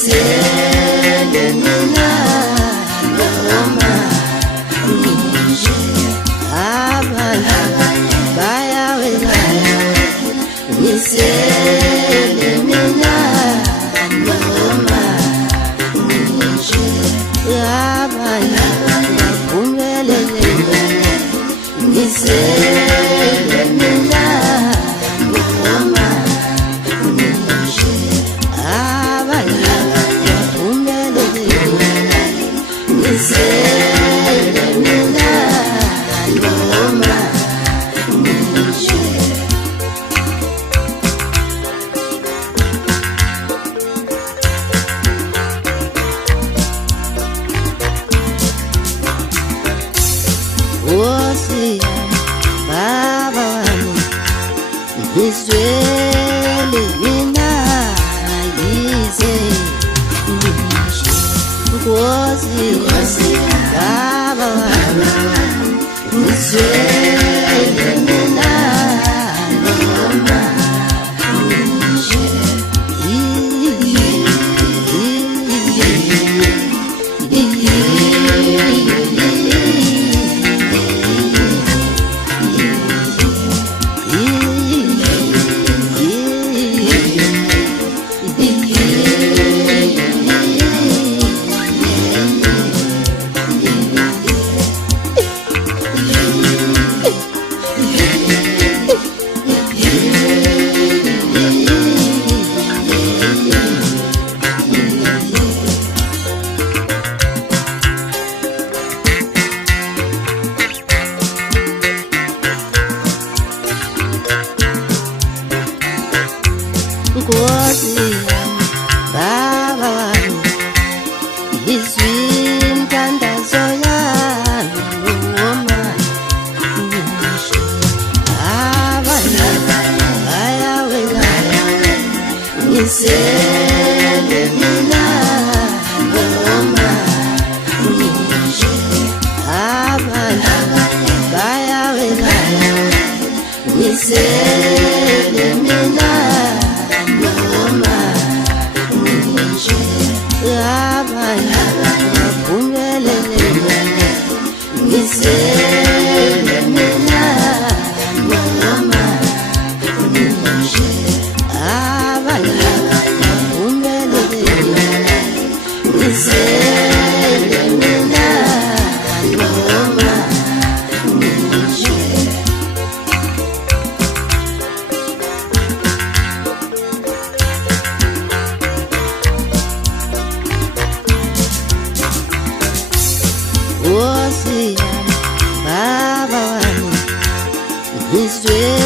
ngisele mina noma ngisho abanye bayawela ngisele mina noma ngisho abanye baphumelele ngisele mina noma ngisho abanye baphumelele ngisele mina noma ngisho Wosia baba wami ngiswele mina yize ngisho Wosia baba wami ngiswele mina noma ngisho Nkosi yami baba wami izwi intandazo yami noma ngisho abanye bayawela ngisele mina noma ngisho abanye bayawela ngisele mina noma ngisho abanye baphumelele ngisele mina noma ngisho abanye baphumelele ngisele mina noma ngisho Wosia baba wami ngiswele